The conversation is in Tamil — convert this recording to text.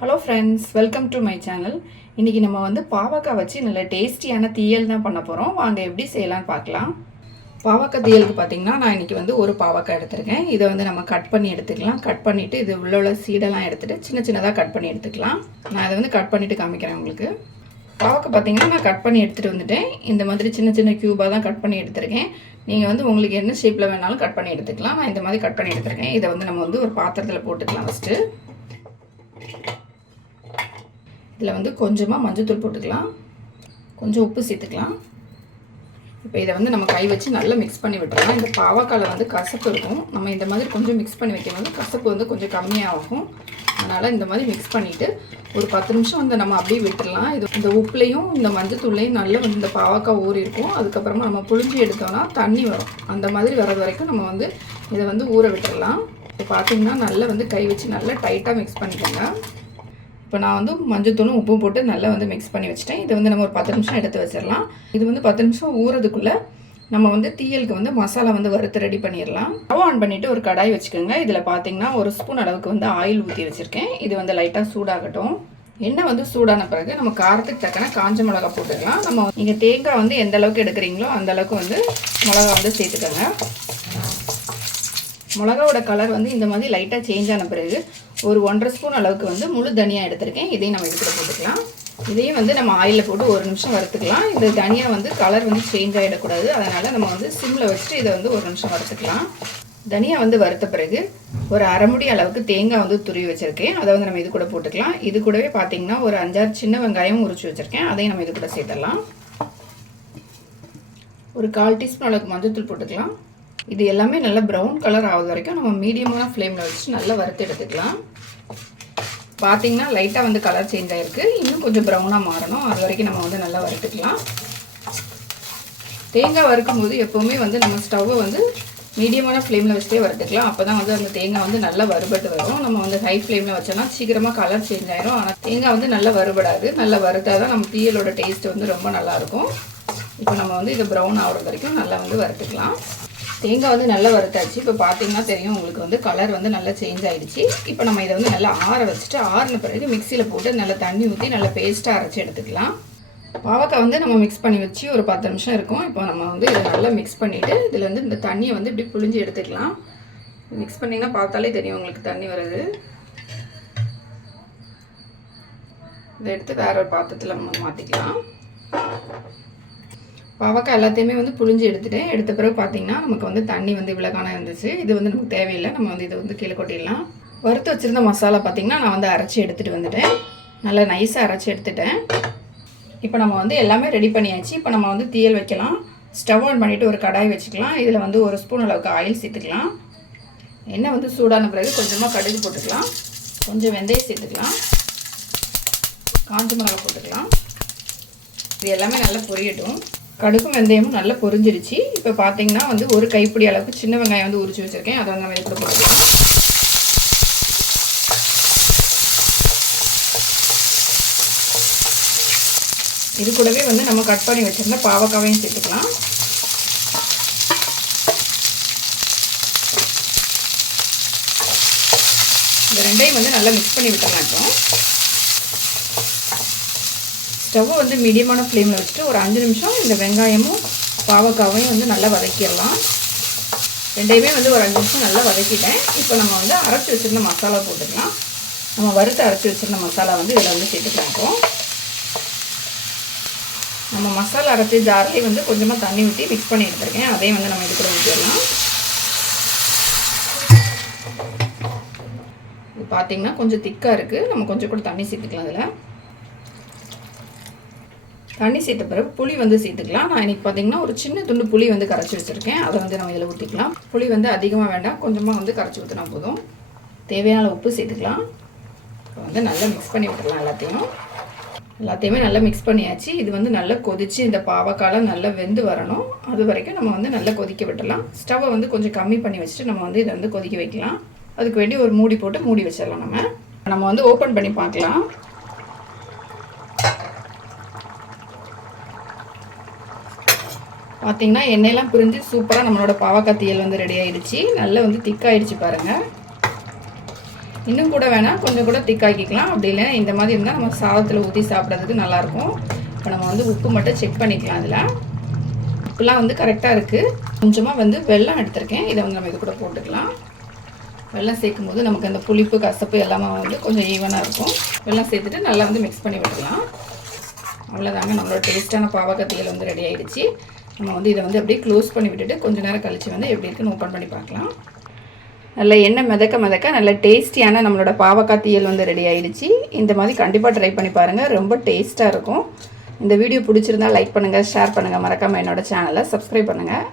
Hello friends welcome to my channel இன்றைக்கி நம்ம வந்து பாவக்காய் வச்சு நல்ல டேஸ்டியான தீயல் தான் பண்ண போகிறோம் வாங்க எப்படி செய்யலாம்னு பார்க்கலாம். பாவக்காய் தீயலுக்கு பார்த்தீங்கன்னா நான் இன்றைக்கி வந்து ஒரு பாவக்காய் எடுத்திருக்கேன். இதை வந்து நம்ம கட் பண்ணி எடுத்துக்கலாம். கட் பண்ணிவிட்டு இது உள்ள உள்ள சீடெல்லாம் எடுத்துகிட்டு சின்ன சின்னதாக கட் பண்ணி எடுத்துக்கலாம். நான் இதை வந்து கட் பண்ணிவிட்டு காமிக்கிறேன் உங்களுக்கு. பாவக்காய் பார்த்தீங்கன்னா நான் கட் பண்ணி எடுத்துகிட்டு வந்துட்டேன். இந்த மாதிரி சின்ன சின்ன க்யூபாக தான் கட் பண்ணி எடுத்திருக்கேன். நீங்கள் வந்து உங்களுக்கு என்ன ஷேப்பில் வேணாலும் கட் பண்ணி எடுத்துக்கலாம். நான் இந்த மாதிரி கட் பண்ணி எடுத்திருக்கேன். இதை வந்து நம்ம வந்து ஒரு பாத்திரத்தில் போட்டுக்கலாம் ஃபஸ்ட்டு இதில் வந்து கொஞ்சமாக மஞ்சள்தூள் போட்டுக்கலாம். கொஞ்சம் உப்பு சேர்த்துக்கலாம். இப்போ இதை வந்து நம்ம கை வச்சு நல்லா மிக்ஸ் பண்ணி விட்டுறலாம். இந்த பாவக்காயில் வந்து கசப்பு இருக்கும். நம்ம இந்த மாதிரி கொஞ்சம் மிக்ஸ் பண்ணி வைக்கும்போது கசப்பு வந்து கொஞ்சம் கம்மியாகும். அதனால் இந்த மாதிரி மிக்ஸ் பண்ணிவிட்டு ஒரு பத்து நிமிஷம் வந்து நம்ம அப்படியே விட்டுடலாம் இது இந்த உப்புலையும் இந்த மஞ்சத்தூள்லையும் நல்லா வந்து இந்த பாவக்காய் ஊறி இருக்கும். அதுக்கப்புறமா நம்ம புளிஞ்சி எடுத்தோம்னா தண்ணி வரும். அந்த மாதிரி வர்றது வரைக்கும் நம்ம வந்து இதை வந்து ஊற விட்டுடலாம் இப்போ பார்த்தீங்கன்னா நல்லா வந்து கை வச்சு நல்லா டைட்டாக மிக்ஸ் பண்ணிக்கோங்க. இப்போ நான் வந்து மஞ்சத்தூளும் உப்பும் போட்டு நல்லா வந்து மிக்ஸ் பண்ணி வச்சுட்டேன். இதை வந்து நம்ம ஒரு பத்து நிமிஷம் எடுத்து வச்சிடலாம். இது வந்து பத்து நிமிஷம் ஊறதுக்குள்ளே நம்ம வந்து தீயலுக்கு வந்து மசாலா வந்து வறுத்து ரெடி பண்ணிடலாம். ஸ்டவ் ஆன் பண்ணிவிட்டு ஒரு கடாய் வச்சுக்கோங்க. இதில் பார்த்தீங்கன்னா ஒரு ஸ்பூன் அளவுக்கு வந்து ஆயில் ஊற்றி வச்சுருக்கேன். இது வந்து லைட்டாக சூடாகட்டும். எண்ணெய் வந்து சூடான பிறகு நம்ம காரத்துக்கு தக்கன காஞ்ச மிளகா போட்டுக்கலாம். நம்ம நீங்கள் தேங்காய் வந்து எந்த அளவுக்கு எடுக்கிறீங்களோ அந்த அளவுக்கு வந்து மிளகா வந்து சேர்த்துக்கோங்க. மிளகாவோட கலர் வந்து இந்த மாதிரி லைட்டாக சேஞ்ச் ஆன பிறகு ஒரு ஒன்றரை ஸ்பூன் அளவுக்கு வந்து முழு தனியாக எடுத்திருக்கேன். இதையும் நம்ம எடுத்துகிட்டு போட்டுக்கலாம். இதையும் வந்து நம்ம ஆயிலில் போட்டு ஒரு நிமிஷம் வறுத்துக்கலாம். இந்த தனியாக வந்து கலர் வந்து சேஞ்ச் ஆகிடக்கூடாது அதனால் நம்ம வந்து சிம்மில் வச்சுட்டு இதை வந்து ஒரு நிமிஷம் வறுத்துக்கலாம். தனியாக வந்து வறுத்த பிறகு ஒரு அரை முடி அளவுக்கு தேங்காய் வந்து துருவி வச்சுருக்கேன். அதை வந்து நம்ம இது கூட போட்டுக்கலாம். இது கூடவே பார்த்தீங்கன்னா ஒரு அஞ்சாறு சின்ன வெங்காயம் உரிச்சு வச்சுருக்கேன். அதையும் நம்ம இது கூட சேர்த்துடலாம். ஒரு கால் டீஸ்பூன் அளவுக்கு மஞ்சள் போட்டுக்கலாம். இது எல்லாமே நல்லா ப்ரௌன் கலர் ஆகுது வரைக்கும் நம்ம மீடியமான ஃப்ளேமில் வச்சு நல்லா வறுத்து எடுத்துக்கலாம். பார்த்தீங்கன்னா லைட்டாக வந்து கலர் சேஞ்ச் ஆகிருக்கு இன்னும் கொஞ்சம் ப்ரௌனாக மாறணும். அது வரைக்கும் நம்ம வந்து நல்லா வறுத்துக்கலாம். தேங்காய் வறுக்கும் போது எப்போவுமே வந்து நம்ம ஸ்டவ்வை வந்து மீடியமான ஃப்ளேமில் வச்சுட்டே வறுத்துக்கலாம். அப்போ தான் வந்து அந்த தேங்காய் வந்து நல்லா வறுபட்டு வரும். நம்ம வந்து ஹை ஃப்ளேமில் வச்சோன்னா சீக்கிரமாக கலர் சேஞ்ச் ஆயிரும். ஆனால் தேங்காய் வந்து நல்லா வறுபடாது. நல்லா வறுத்தா தான் நம்ம தீயலோட டேஸ்ட் வந்து ரொம்ப நல்லாயிருக்கும் இப்போ நம்ம வந்து இது ப்ரௌன் ஆகிறது வரைக்கும் நல்லா வந்து வறுத்துக்கலாம். தேங்காய் வந்து நல்லா வறுத்தாச்சு. இப்போ பார்த்தீங்கன்னா தெரியும் உங்களுக்கு வந்து கலர் வந்து நல்லா சேஞ்ச் ஆகிடுச்சு இப்போ நம்ம இதை வந்து நல்லா ஆற வச்சுட்டு ஆறின பிறகு மிக்சியில் போட்டு நல்லா தண்ணி ஊற்றி நல்லா பேஸ்ட்டாக அரைச்சி எடுத்துக்கலாம். பாவக்காய் வந்து நம்ம மிக்ஸ் பண்ணி வச்சு ஒரு பத்து நிமிஷம் இருக்கும். இப்போ நம்ம வந்து இதை நல்லா மிக்ஸ் பண்ணிவிட்டு இதில் வந்து இந்த தண்ணியை வந்து இப்படி புழிஞ்சு எடுத்துக்கலாம். மிக்ஸ் பண்ணிங்கன்னா பார்த்தாலே தெரியும் உங்களுக்கு தண்ணி வருது. இதை எடுத்து வேற ஒரு பாத்திரத்தில் நம்ம மாற்றிக்கலாம் பாவக்காய் எல்லாத்தையுமே வந்து புழிஞ்சு எடுத்துட்டேன் எடுத்த பிறகு பார்த்தீங்கன்னா நமக்கு வந்து தண்ணி வந்து இவ்வளோக்கான இருந்துச்சு. இது வந்து நமக்கு தேவையில்லை. நம்ம வந்து இதை வந்து கீழே கொட்டிடலாம். வறுத்து வச்சுருந்த மசாலா பார்த்தீங்கன்னா நான் வந்து அரைச்சி எடுத்துகிட்டு வந்துட்டேன். நல்லா நைஸாக அரைச்சி எடுத்துட்டேன். இப்போ நம்ம வந்து எல்லாமே ரெடி பண்ணியாச்சு. இப்போ நம்ம வந்து தீயல் வைக்கலாம். ஸ்டவ் ஆன் பண்ணிவிட்டு ஒரு கடாய் வச்சுக்கலாம். இதில் வந்து ஒரு ஸ்பூன் அளவுக்கு ஆயில் சேர்த்துக்கலாம். எண்ணெய் வந்து சூடான பிறகு கொஞ்சமாக கடுகு போட்டுக்கலாம். கொஞ்சம் வெந்தயம் சேர்த்துக்கலாம். காஞ்ச மிளகா போட்டுக்கலாம். இது எல்லாமே நல்லா பொரியட்டும். கடுகு வெந்தயமும் நல்லா பொரிஞ்சிருச்சு. இப்போ பார்த்தீங்கன்னா வந்து ஒரு கைப்பிடி அளவுக்கு சின்ன வெங்காயம் வந்து உரிச்சு வச்சுருக்கேன். அதை வந்து நம்ம எடுத்து இது கூடவே வந்து நம்ம கட் பண்ணி வச்சுருந்த பாவக்காவையும் சேர்த்துக்கலாம். இந்த ரெண்டையும் வந்து நல்லா மிக்ஸ் பண்ணி விட்டுலாம் ஸ்டவ் வந்து மீடியமான ஃப்ளேமில் வச்சுட்டு ஒரு அஞ்சு நிமிஷம் இந்த வெங்காயமும் பாவக்காவையும் வந்து நல்லா வதக்கிடலாம். ரெண்டையுமே வந்து ஒரு அஞ்சு நிமிஷம் நல்லா வதக்கிட்டேன். இப்போ நம்ம வந்து அரைச்சி வச்சுருந்த மசாலா போட்டுக்கலாம். நம்ம வறுத்து அரைச்சி வச்சுருந்த மசாலா வந்து இதில் வந்து சேர்த்துக்கலாம் இப்போ. நம்ம மசாலா அரைச்சி ஜார்லேயே வந்து கொஞ்சமாக தண்ணி ஊற்றி மிக்ஸ் பண்ணி எடுத்துருக்கேன். அதையும் வந்து நம்ம இது ஊற்றிடலாம் இது பார்த்திங்கன்னா கொஞ்சம் திக்காக இருக்குது நம்ம கொஞ்சம் கூட தண்ணி சேர்த்துக்கலாம் அதில் தண்ணி சேர்த்த பிறகு புளி வந்து சேர்த்துக்கலாம். நான் இன்றைக்கி பார்த்தீங்கன்னா ஒரு சின்ன துண்டு புளி வந்து கரைச்சி வச்சுருக்கேன். அதை வந்து நம்ம இதில் ஊற்றிக்கலாம் புளி வந்து அதிகமாக வேண்டாம். கொஞ்சமாக வந்து கரைச்சி ஊற்றினா போதும். தேவையான உப்பு சேர்த்துக்கலாம். வந்து நல்லா மிக்ஸ் பண்ணி விட்டுடலாம் எல்லாத்தையும். எல்லாத்தையுமே நல்லா மிக்ஸ் பண்ணியாச்சு. இது வந்து நல்லா கொதித்து இந்த பாவக்காலம் நல்லா வெந்து வரணும். அது வரைக்கும் நம்ம வந்து நல்லா கொதிக்க விட்டுடலாம். ஸ்டவ்வை வந்து கொஞ்சம் கம்மி பண்ணி வச்சுட்டு நம்ம வந்து இதை வந்து கொதிக்க வைக்கலாம். அதுக்கு வேண்டி ஒரு மூடி போட்டு மூடி வச்சிடலாம் நம்ம. நம்ம வந்து ஓப்பன் பண்ணி பார்க்கலாம். பார்த்தீங்கன்னா எண்ணெயெல்லாம் பிரிஞ்சு சூப்பராக நம்மளோட பாவக்காய் தீயல் வந்து ரெடி ஆகிடுச்சி நல்லா வந்து திக்காயிடுச்சு பாருங்கள் இன்னும் கூட வேணால் கொஞ்சம் கூட திக்காக்கிக்கலாம். அப்படி இல்லை இந்த மாதிரி இருந்தால் நம்ம சாதத்தில் ஊற்றி சாப்பிட்றதுக்கு நல்லாயிருக்கும். இப்போ நம்ம வந்து உப்பு மட்டும் செக் பண்ணிக்கலாம் அதில். உப்புலாம் வந்து கரெக்டாக இருக்குது கொஞ்சமாக வந்து வெள்ளம் எடுத்திருக்கேன். இதை வந்து நம்ம இது கூட போட்டுக்கலாம். வெள்ளம் சேர்க்கும் போது நமக்கு அந்த புளிப்பு கசப்பு எல்லாமே வந்து கொஞ்சம் ஈவனாக இருக்கும். வெள்ளம் சேர்த்துட்டு நல்லா வந்து மிக்ஸ் பண்ணி விட்டுக்கலாம். அவ்வளோதாங்க நம்மளோட டேஸ்ட்டான பாவக்காய் வந்து ரெடி ஆகிடுச்சி நம்ம வந்து இதை வந்து அப்படியே க்ளோஸ் பண்ணி விட்டுட்டு கொஞ்ச நேரம் கழிச்சு வந்து எப்படி இருக்குன்னு ஓப்பன் பண்ணி பார்க்கலாம். நல்லா எண்ணெய் மிதக்க மிதக்க நல்ல டேஸ்டியான நம்மளோட பாவக்காய் தீயல் வந்து ரெடி ஆகிடுச்சு இந்த மாதிரி கண்டிப்பாக ட்ரை பண்ணி பாருங்கள் ரொம்ப டேஸ்ட்டாக இருக்கும். இந்த வீடியோ பிடிச்சிருந்தா லைக் பண்ணுங்கள் ஷேர் பண்ணுங்கள் மறக்காமல் என்னோடய சேனலை சப்ஸ்கிரைப் பண்ணுங்கள்